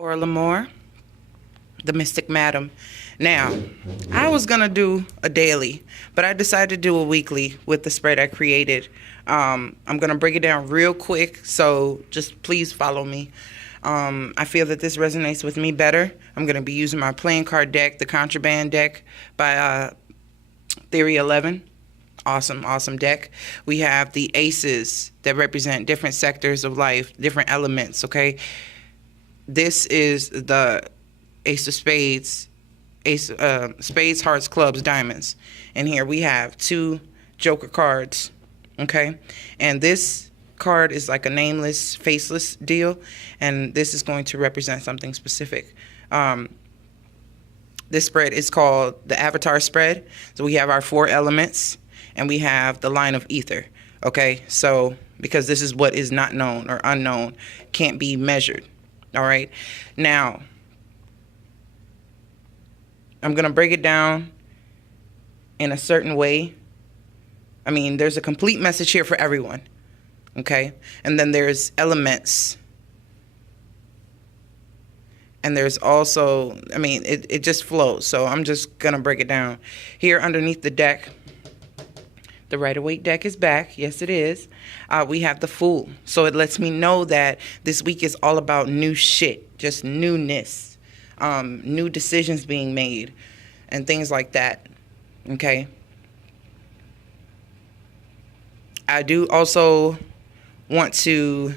Or Lamore, the Mystic Madam. Now, I was gonna do a daily, but I decided to do a weekly with the spread I created. I'm gonna break it down real quick, so just please follow me. I feel that this resonates with me better. I'm gonna be using my playing card deck, the Contraband deck by Theory 11. Awesome, awesome deck. We have the aces that represent different sectors of life, different elements, okay? This is the Ace of Spades, Spades, Hearts, Clubs, Diamonds. And here we have two Joker cards, okay? And this card is like a nameless, faceless deal, and this is going to represent something specific. This spread is called the Avatar spread. So we have our four elements, and we have the line of ether, okay? So because this is what is not known or unknown, can't be measured. All right. Now, I'm going to break it down in a certain way. I mean, there's a complete message here for everyone. Okay. And then there's elements. And there's also, I mean, it just flows. So I'm just going to break it down. Here underneath the deck, the Rider-Waite deck is back. Yes, it is. We have the Fool. So it lets me know that this week is all about new shit, just newness, new decisions being made, and things like that. Okay. I do also want to,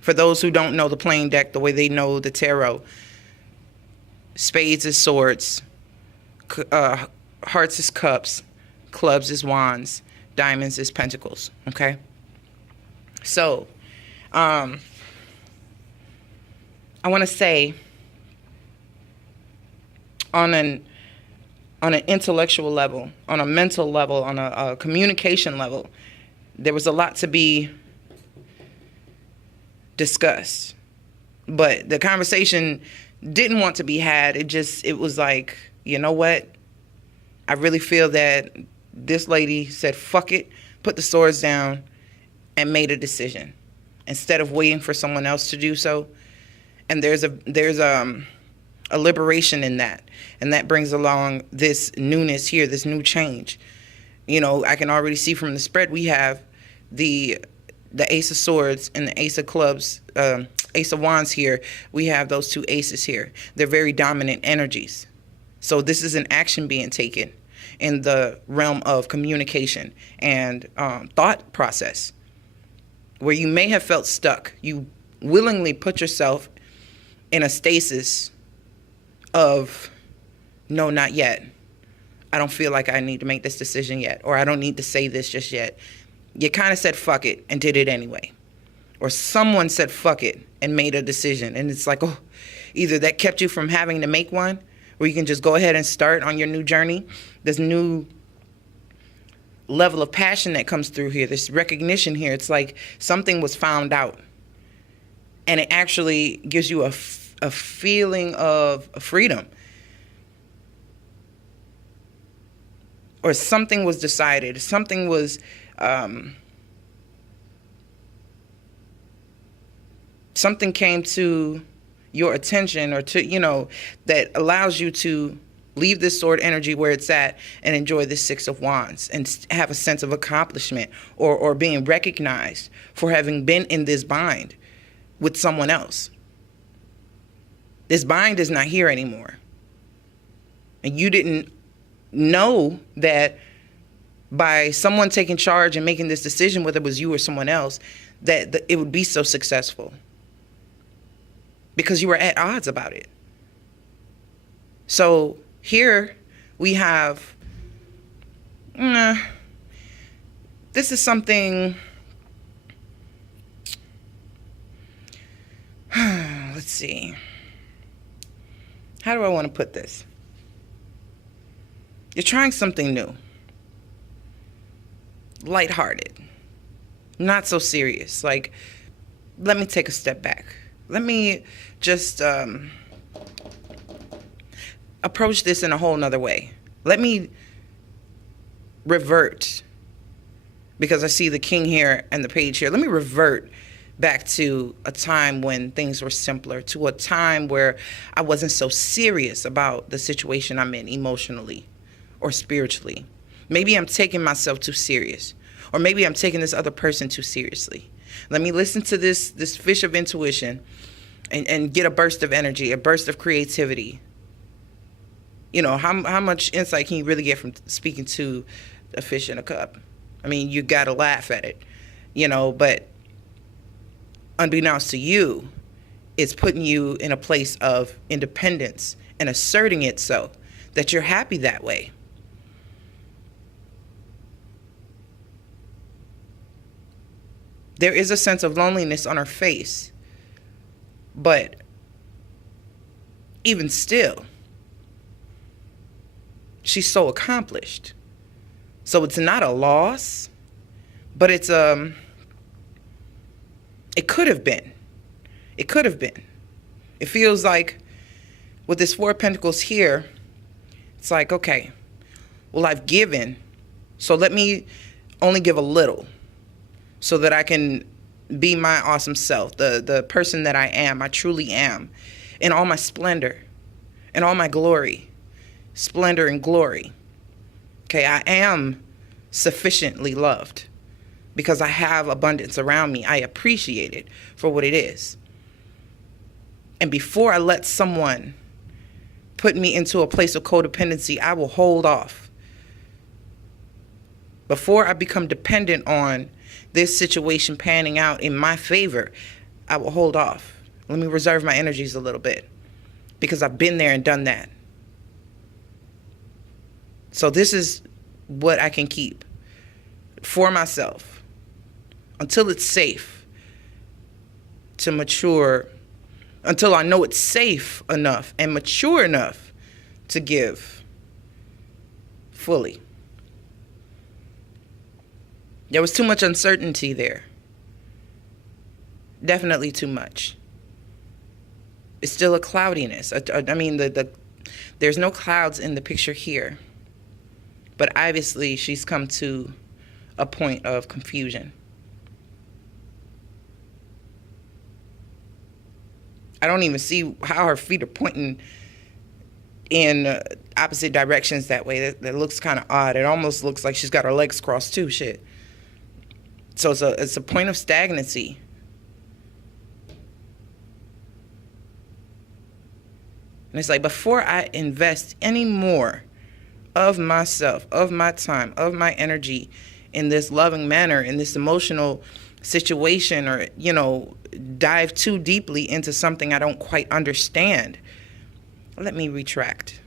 for those who don't know the playing deck the way they know the tarot, spades is swords, hearts is cups, clubs is wands, diamonds is pentacles, okay? So, I want to say on an intellectual level, on a mental level, on a communication level, there was a lot to be discussed. But the conversation didn't want to be had. It was like, you know what? I really feel that this lady said, fuck it, put the swords down, and made a decision instead of waiting for someone else to do so. And there's a liberation in that. And that brings along this newness here, this new change. You know, I can already see from the spread we have the Ace of Swords and the Ace of Clubs, Ace of Wands here. We have those two aces here. They're very dominant energies. So this is an action being taken in the realm of communication and thought process, where you may have felt stuck. You willingly put yourself in a stasis of, no, not yet. I don't feel like I need to make this decision yet, or I don't need to say this just yet. You kind of said fuck it and did it anyway. Or someone said fuck it and made a decision. And it's like, oh, either that kept you from having to make one, or you can just go ahead and start on your new journey. This new level of passion that comes through here, this recognition here. It's like something was found out. And it actually gives you a feeling of freedom. Or something was decided. Something was something came to your attention, or to, you know, that allows you to leave this sword energy where it's at and enjoy this Six of Wands and have a sense of accomplishment, or being recognized for having been in this bind with someone else. This bind is not here anymore. And you didn't know that by someone taking charge and making this decision, whether it was you or someone else, that it would be so successful. Because you were at odds about it. So here we have, this is something, let's see. How do I want to put this? You're trying something new. Lighthearted. Not so serious. Like, let me take a step back. Let me just approach this in a whole nother way. Let me revert, because I see the king here and the page here. Let me revert back to a time when things were simpler, to a time where I wasn't so serious about the situation I'm in emotionally or spiritually. Maybe I'm taking myself too serious, or maybe I'm taking this other person too seriously. Let me listen to this fish of intuition and get a burst of energy, a burst of creativity. You know, how much insight can you really get from speaking to a fish in a cup? I mean, you got to laugh at it, you know, but unbeknownst to you, it's putting you in a place of independence and asserting it so that you're happy that way. There is a sense of loneliness on her face, but even still, she's so accomplished. So it's not a loss, but it's it could have been. It could have been. It feels like with this Four of Pentacles here, it's like, okay, well, I've given, so let me only give a little so that I can be my awesome self, the person that I am, I truly am, in all my splendor, in all my glory, splendor and glory. Okay, I am sufficiently loved because I have abundance around me. I appreciate it for what it is. And before I let someone put me into a place of codependency, I will hold off. Before I become dependent on this situation panning out in my favor, I will hold off. Let me reserve my energies a little bit because I've been there and done that. So this is what I can keep for myself until it's safe to mature, until I know it's safe enough and mature enough to give fully. There was too much uncertainty there. Definitely too much. It's still a cloudiness. I mean, there's no clouds in the picture here. But obviously, she's come to a point of confusion. I don't even see how her feet are pointing in opposite directions that way. That looks kind of odd. It almost looks like she's got her legs crossed too. Shit. So it's a point of stagnancy. And it's like, before I invest any more of myself, of my time, of my energy in this loving manner, in this emotional situation, or, you know, dive too deeply into something I don't quite understand, let me retract.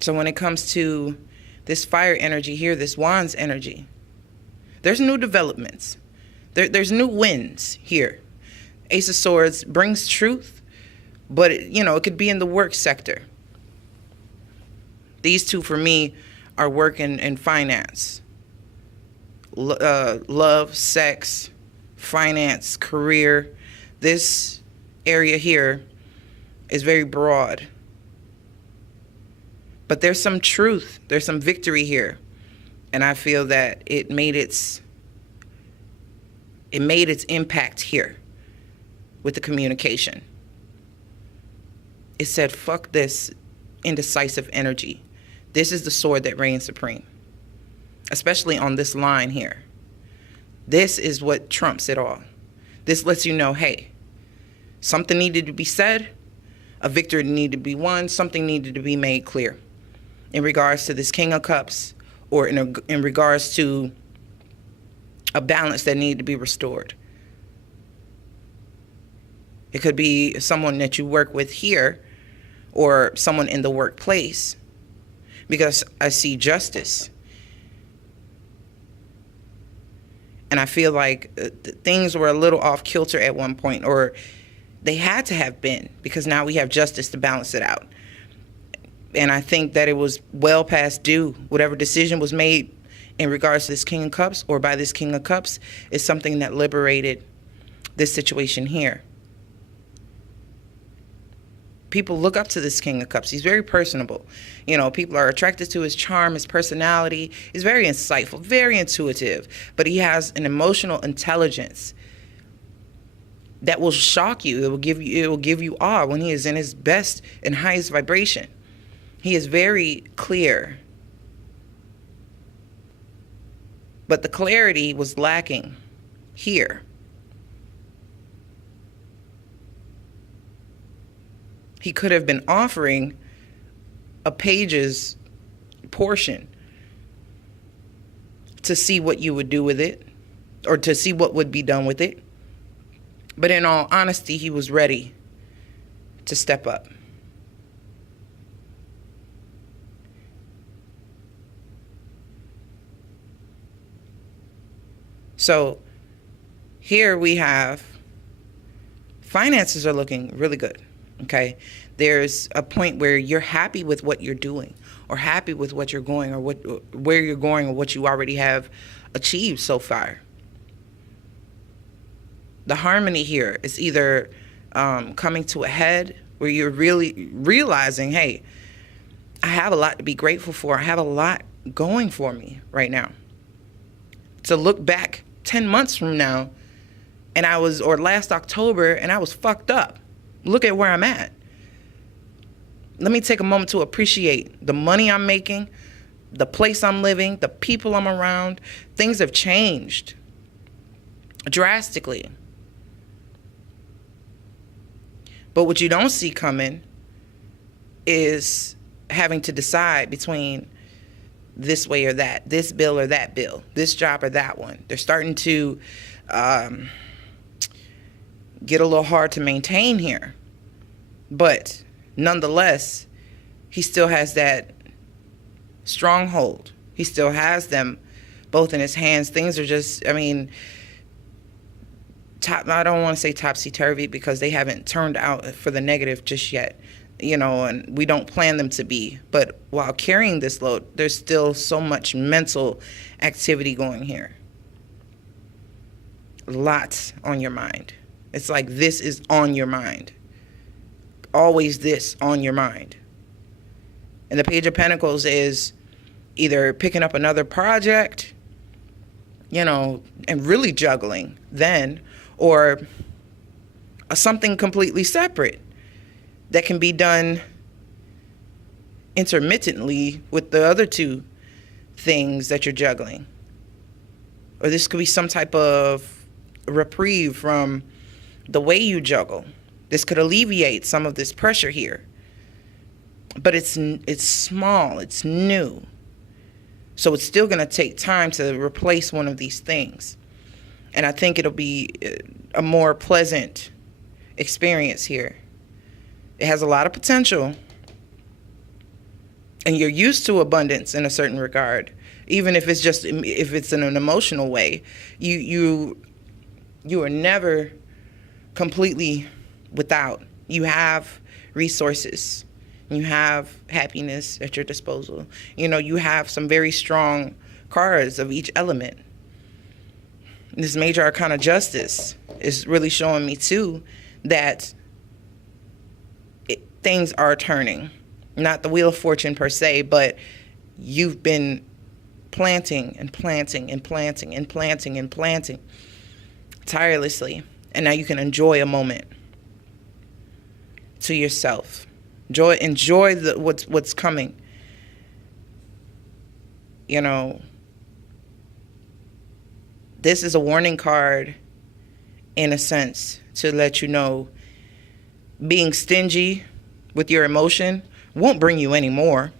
So when it comes to this fire energy here, this Wands energy, there's new developments. There's new wins here. Ace of Swords brings truth, but it could be in the work sector. These two for me are work and finance. Love, sex, finance, career. This area here is very broad. But there's some truth, there's some victory here. And I feel that it made its impact here with the communication. It said, fuck this indecisive energy. This is the sword that reigns supreme, especially on this line here. This is what trumps it all. This lets you know, hey, something needed to be said, a victory needed to be won, something needed to be made clear in regards to this King of Cups, or in regards to a balance that needed to be restored. It could be someone that you work with here, or someone in the workplace, because I see justice. And I feel like things were a little off kilter at one point, or they had to have been, because now we have justice to balance it out. And I think that it was well past due. Whatever decision was made in regards to this King of Cups, or by this King of Cups, is something that liberated this situation here. People look up to this King of Cups. He's very personable. People are attracted to his charm, his personality. He's very insightful, very intuitive, but he has an emotional intelligence that will shock you. It will give you awe when he is in his best and highest vibration. He is very clear. But the clarity was lacking here. He could have been offering a page's portion to see what you would do with it, or to see what would be done with it. But in all honesty, he was ready to step up. So here we have finances are looking really good. Okay, there's a point where you're happy with what you're doing, or happy with what you're going, or where you're going, or what you already have achieved so far. The harmony here is either coming to a head where you're really realizing, hey, I have a lot to be grateful for. I have a lot going for me right now. To look back 10 months from now, or last October, and I was fucked up. Look at where I'm at. Let me take a moment to appreciate the money I'm making, the place I'm living, the people I'm around. Things have changed drastically. But what you don't see coming is having to decide between this way or that, this bill or that bill, this job or that one. They're starting to get a little hard to maintain here. But nonetheless, he still has that stronghold. He still has them both in his hands. Things are just, I don't want to say topsy-turvy, because they haven't turned out for the negative just yet, and we don't plan them to be. But while carrying this load, there's still so much mental activity going here. Lots on your mind. It's like this is on your mind. Always this on your mind. And the Page of Pentacles is either picking up another project, and really juggling then, or something completely separate that can be done intermittently with the other two things that you're juggling. Or this could be some type of reprieve from the way you juggle. This could alleviate some of this pressure here. But it's small, it's new. So it's still going to take time to replace one of these things. And I think it'll be a more pleasant experience here. It has a lot of potential. And you're used to abundance in a certain regard. Even if it's in an emotional way. You are never completely without. You have resources. You have happiness at your disposal. You have some very strong cards of each element. This Major Arcana Justice is really showing me too that things are turning. Not the Wheel of Fortune per se, but you've been planting and planting and planting and planting and planting tirelessly. And now you can enjoy a moment to yourself. Enjoy what's coming. This is a warning card in a sense to let you know being stingy with your emotion won't bring you any more.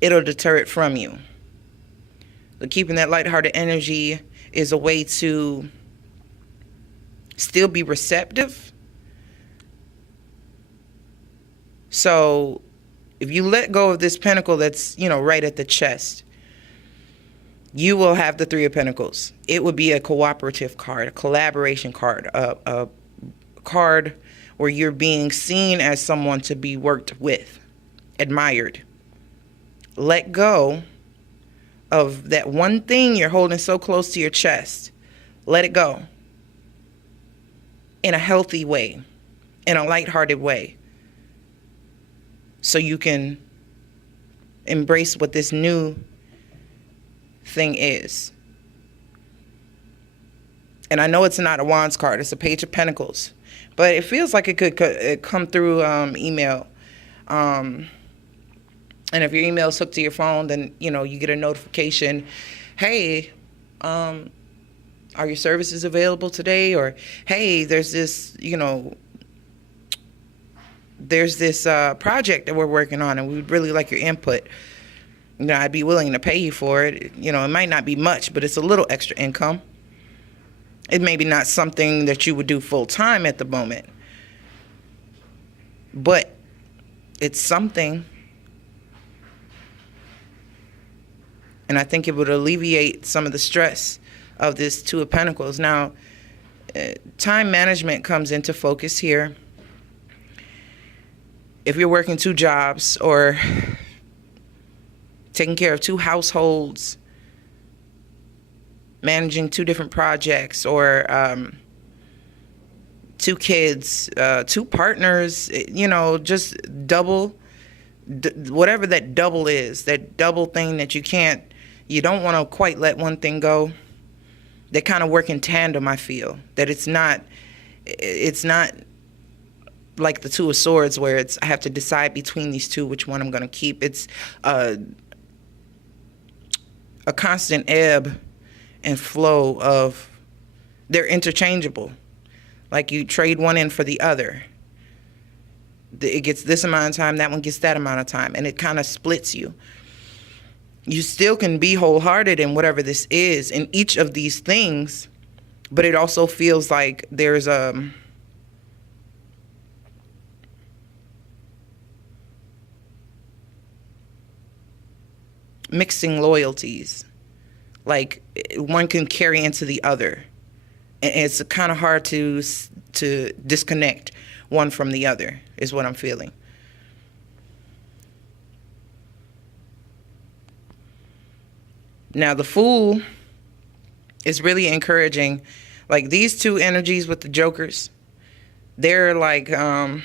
It'll deter it from you. But keeping that lighthearted energy is a way to still be receptive. So if you let go of this pentacle that's, right at the chest, you will have the Three of Pentacles. It would be a cooperative card, a collaboration card, a card where you're being seen as someone to be worked with, admired. Let go of that one thing you're holding so close to your chest. Let it go in a healthy way, in a lighthearted way. so you can embrace what this new thing is. And I know it's not a Wands card, it's a Page of Pentacles, but it feels like it could come through email. And if your email is hooked to your phone, then you get a notification, hey, are your services available today? Or hey, there's this project that we're working on, and we'd really like your input. I'd be willing to pay you for it. It might not be much, but it's a little extra income. It may be not something that you would do full time at the moment, but it's something. And I think it would alleviate some of the stress of this Two of Pentacles. Now, time management comes into focus here. If you're working 2 jobs or taking care of 2 households, managing 2 different projects, or 2 kids, 2 partners, just double, whatever that double is, that double thing that you don't want to quite let one thing go. They kind of work in tandem, I feel. That it's not like the Two of Swords where I have to decide between these 2 which one I'm going to keep. It's a constant ebb and flow of, they're interchangeable. Like you trade one in for the other. It gets this amount of time, that one gets that amount of time, and it kind of splits you. You still can be wholehearted in whatever this is, in each of these things, but it also feels like there's mixing loyalties. Like one can carry into the other. And it's kind of hard to disconnect one from the other, is what I'm feeling. Now, the Fool is really encouraging. Like these 2 energies with the Jokers, they're like, they're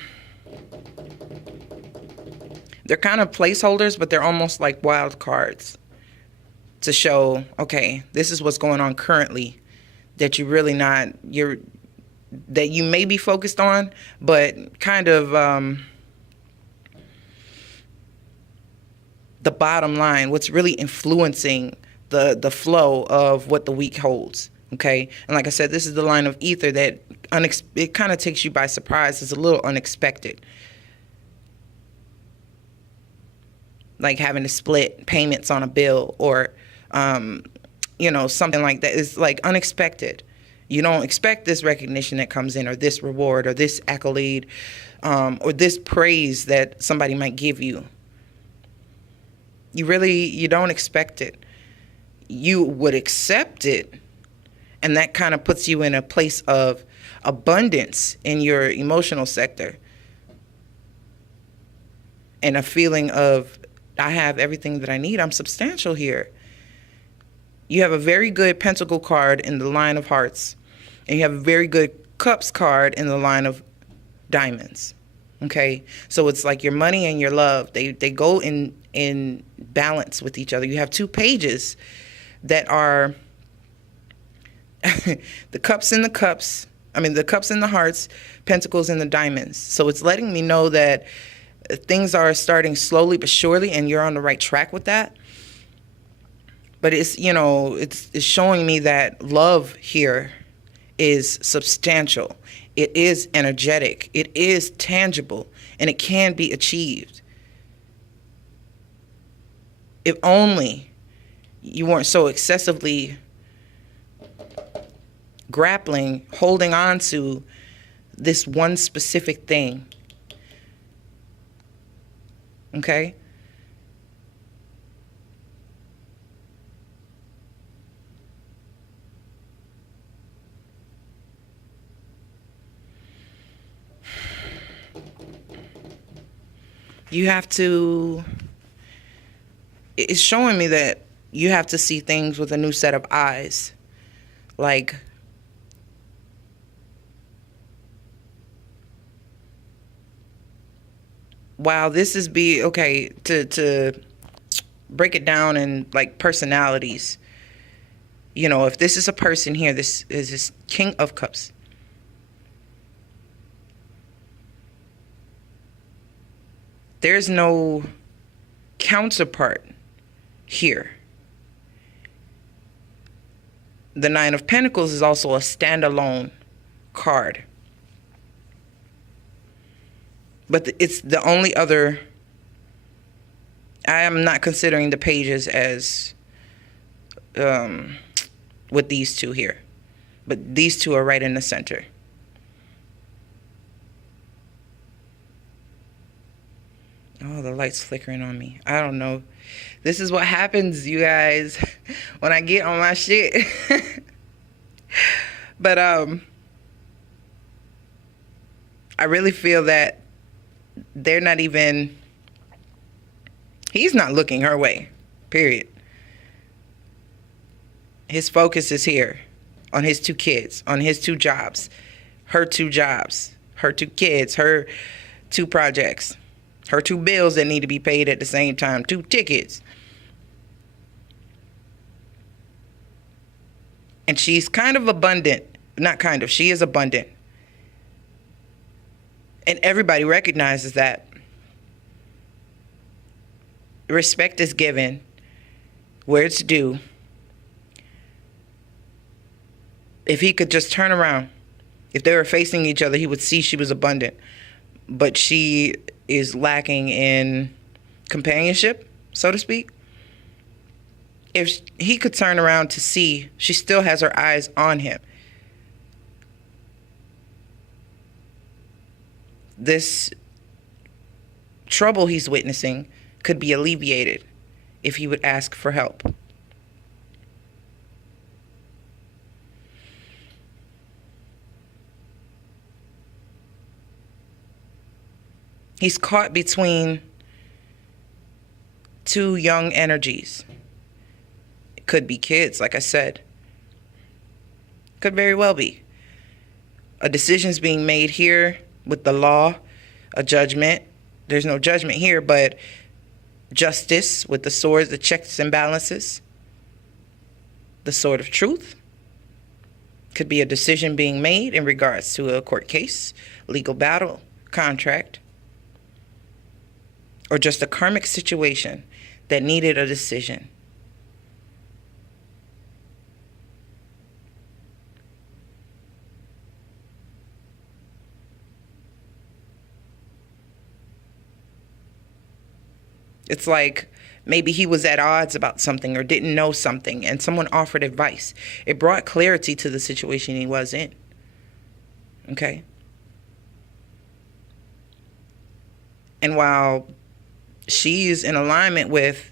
kind of placeholders, but they're almost like wild cards to show, okay, this is what's going on currently that that you may be focused on, but kind of the bottom line, what's really influencing the flow of what the week holds. Okay, and like I said, this is the line of ether that it kind of takes you by surprise. It's a little unexpected, like having to split payments on a bill, or something like that. It's like unexpected. You don't expect this recognition that comes in, or this reward, or this accolade, or this praise that somebody might give you. You don't expect it. You would accept it, and that kind of puts you in a place of abundance in your emotional sector, and a feeling of, I have everything that I need. I'm substantial here. You have a very good Pentacle card in the line of Hearts, and you have a very good Cups card in the line of Diamonds. Okay, so it's like your money and your love, they go in balance with each other. You have 2 pages that are the cups in the Hearts, Pentacles in the Diamonds. So it's letting me know that things are starting slowly but surely, and you're on the right track with that. But it's showing me that love here is substantial. It is energetic. It is tangible, and it can be achieved. If only you weren't so excessively grappling, holding on to this one specific thing. Okay? You have to, it's showing me that you have to see things with a new set of eyes. Like, while this is be okay to break it down in like personalities, if this is a person here, this is this King of Cups. There's no counterpart here. The Nine of Pentacles is also a standalone card. But it's the only other. I am not considering the pages as with these two here. But these two are right in the center. Oh, the light's flickering on me. I don't know. This is what happens, you guys, when I get on my shit. But I really feel that they're not even, he's not looking her way, period. His focus is here on his 2 kids, on his 2 jobs, her 2 jobs, her 2 kids, her 2 projects, her 2 bills that need to be paid at the same time, 2 tickets. And she's kind of abundant. Not kind of, she is abundant. And everybody recognizes that. Respect is given where it's due. If he could just turn around, if they were facing each other, he would see she was abundant. But she is lacking in companionship, so to speak. If he could turn around to see, she still has her eyes on him. This trouble he's witnessing could be alleviated if he would ask for help. He's caught between 2 young energies. It could be kids, like I said. Could very well be. A decision's being made here with the law, a judgment. There's no judgment here, but justice with the swords, the checks and balances. The sword of truth. Could be a decision being made in regards to a court case, legal battle, contract, or just a karmic situation that needed a decision. It's like maybe he was at odds about something or didn't know something, and someone offered advice. It brought clarity to the situation he was in. Okay? And while she's in alignment with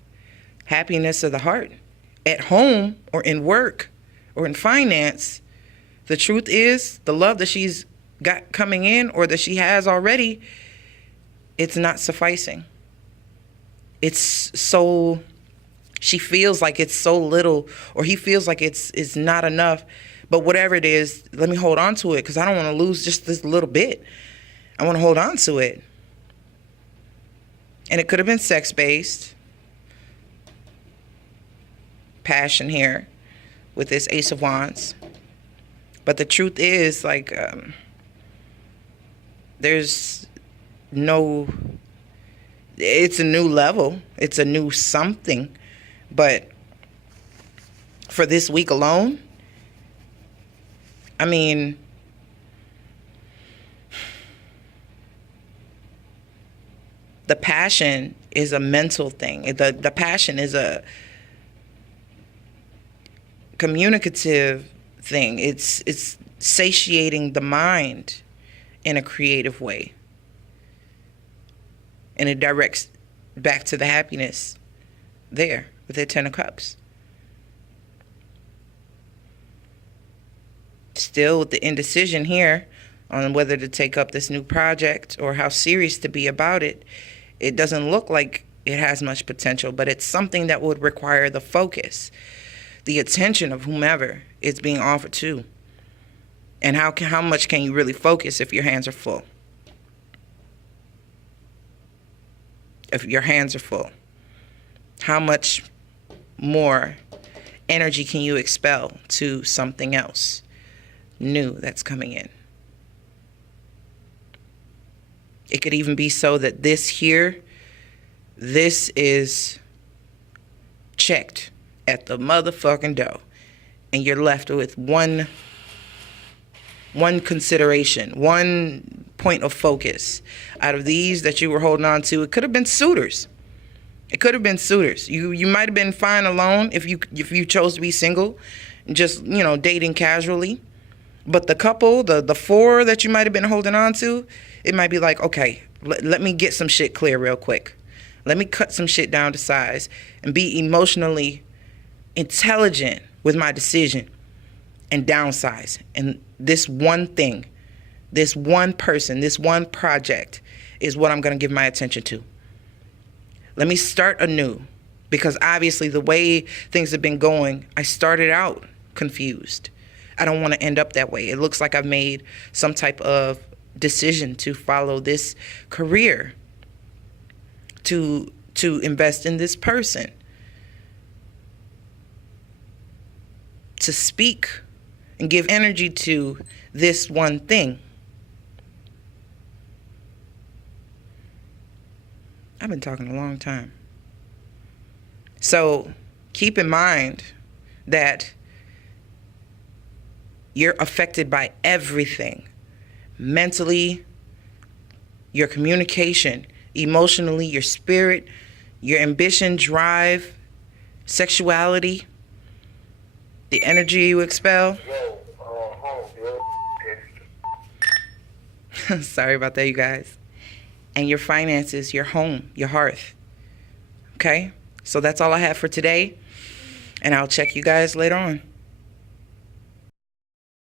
happiness of the heart, at home or in work or in finance, the truth is the love that she's got coming in or that she has already, it's not sufficing. It's so, she feels like it's so little, or he feels like it's not enough. But whatever it is, let me hold on to it, because I don't want to lose just this little bit. I want to hold on to it. And it could have been sex-based. Passion here with this Ace of Wands. But the truth is, like, there's no, it's a new level. It's a new something. But for this week alone, I mean, the passion is a mental thing. The passion is a communicative thing. It's satiating the mind in a creative way. And it directs back to the happiness there with the 10 of Cups. Still with the indecision here on whether to take up this new project or how serious to be about it, it doesn't look like it has much potential, but it's something that would require the focus, the attention of whomever it's being offered to. And how much can you really focus if your hands are full? if your hands are full, how much more energy can you expel to something else new that's coming in? It could even be so that this is checked at the motherfucking door, and you're left with one consideration, one point of focus. Out of these that you were holding on to, it could have been suitors. It could have been suitors. You might have been fine alone if you chose to be single, just, dating casually. But the couple, the four that you might have been holding on to, it might be like, okay, let me get some shit clear real quick. Let me cut some shit down to size and be emotionally intelligent with my decision and downsize. And this one thing, this one person, this one project is what I'm going to give my attention to. Let me start anew, because obviously the way things have been going, I started out confused. I don't want to end up that way. It looks like I've made some type of decision to follow this career, to invest in this person, to speak and give energy to this one thing. I've been talking a long time. So keep in mind that you're affected by everything. Mentally, your communication, emotionally, your spirit, your ambition, drive, sexuality, the energy you expel. Sorry about that, you guys. And your finances, your home, your hearth. Okay? So that's all I have for today. And I'll check you guys later on.